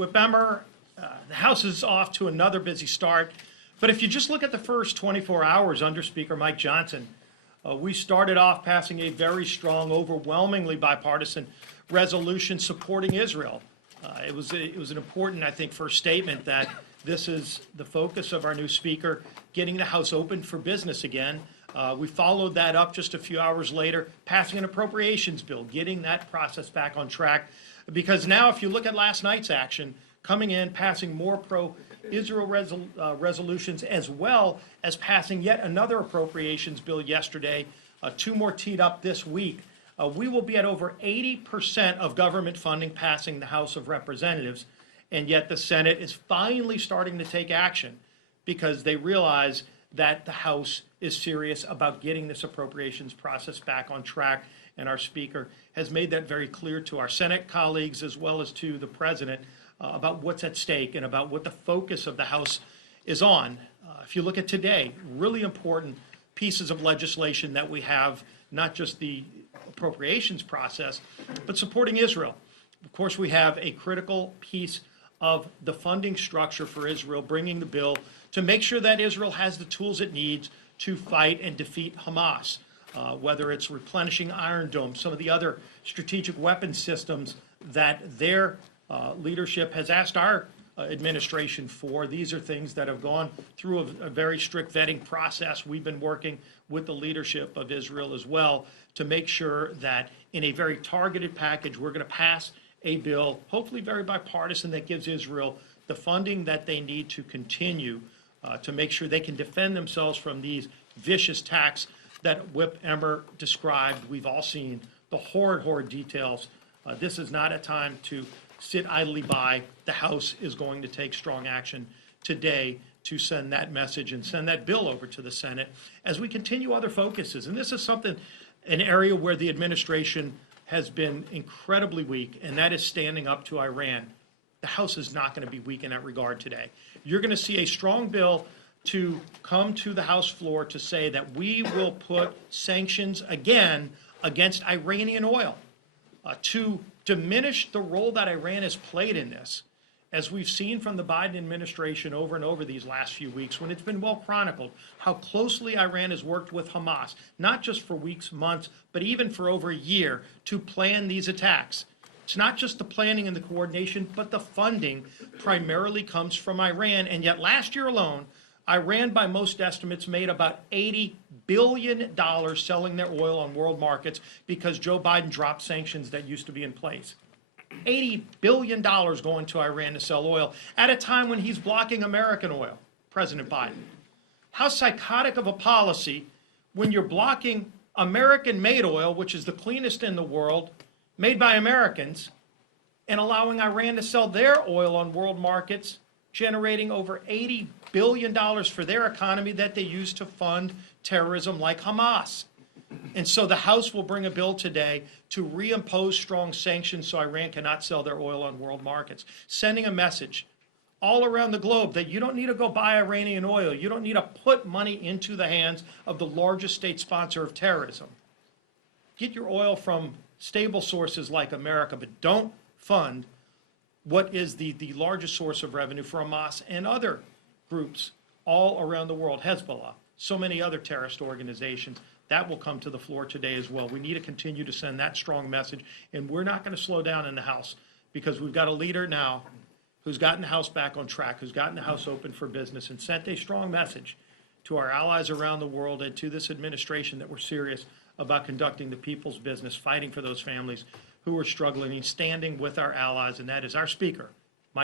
Whip Emmer, the House is off to another busy start. But if you just look at the first 24 hours under Speaker Mike Johnson, we started off passing a very strong, overwhelmingly bipartisan resolution supporting Israel. It was an important, I think, first statement that this is the focus of our new Speaker, getting the House open for business again. We followed that up just a few hours later, passing an appropriations bill, getting that process back on track. Because now, if you look at last night's action, coming in, passing more pro-Israel resolutions, as well as passing yet another appropriations bill yesterday, two more teed up this week. We will be at over 80% of government funding passing the House of Representatives, and yet the Senate is finally starting to take action because they realize that the House is serious about getting this appropriations process back on track, and our Speaker has made that very clear to our Senate colleagues as well as to the President about what's at stake and about what the focus of the House is on. If you look at today, really important pieces of legislation that we have, not just the appropriations process, but supporting Israel. Of course, we have a critical piece of the funding structure for Israel, bringing the bill to make sure that Israel has the tools it needs to fight and defeat Hamas, whether it's replenishing Iron Dome, some of the other strategic weapons systems that their leadership has asked our administration for. These are things that have gone through a very strict vetting process. We've been working with the leadership of Israel as well to make sure that in a very targeted package, we're going to pass a bill, hopefully very bipartisan, that gives Israel the funding that they need to continue to make sure they can defend themselves from these vicious attacks that Whip Emmer described. We've all seen the horrid details. This is not a time to sit idly by. The House is going to take strong action today to send that message and send that bill over to the Senate as we continue other focuses. And this is something, an area where the administration has been incredibly weak, and that is standing up to Iran. The House is not going to be weak in that regard today. You're going to see a strong bill to come to the House floor to say that we will put sanctions again against Iranian oil to diminish the role that Iran has played in this. As we've seen from the Biden administration over and over these last few weeks, when it's been well chronicled, how closely Iran has worked with Hamas, not just for weeks, months, but even for over a year to plan these attacks. It's not just the planning and the coordination, but the funding primarily comes from Iran. And yet last year alone, Iran, by most estimates, made about $80 billion selling their oil on world markets because Joe Biden dropped sanctions that used to be in place. $80 billion going to Iran to sell oil at a time when he's blocking American oil, President Biden. How psychotic of a policy when you're blocking American-made oil, which is the cleanest in the world, made by Americans, and allowing Iran to sell their oil on world markets, generating over $80 billion for their economy that they use to fund terrorism like Hamas. And so the House will bring a bill today to reimpose strong sanctions so Iran cannot sell their oil on world markets, sending a message all around the globe that you don't need to go buy Iranian oil. You don't need to put money into the hands of the largest state sponsor of terrorism. Get your oil from stable sources like America, but don't fund what is the largest source of revenue for Hamas and other groups all around the world, Hezbollah, so many other terrorist organizations. That will come to the floor today as well. We need to continue to send that strong message, and we're not going to slow down in the House because we've got a leader now who's gotten the House back on track, who's gotten the House open for business and sent a strong message to our allies around the world and to this administration that we're serious about conducting the people's business, fighting for those families who are struggling and standing with our allies, and that is our Speaker,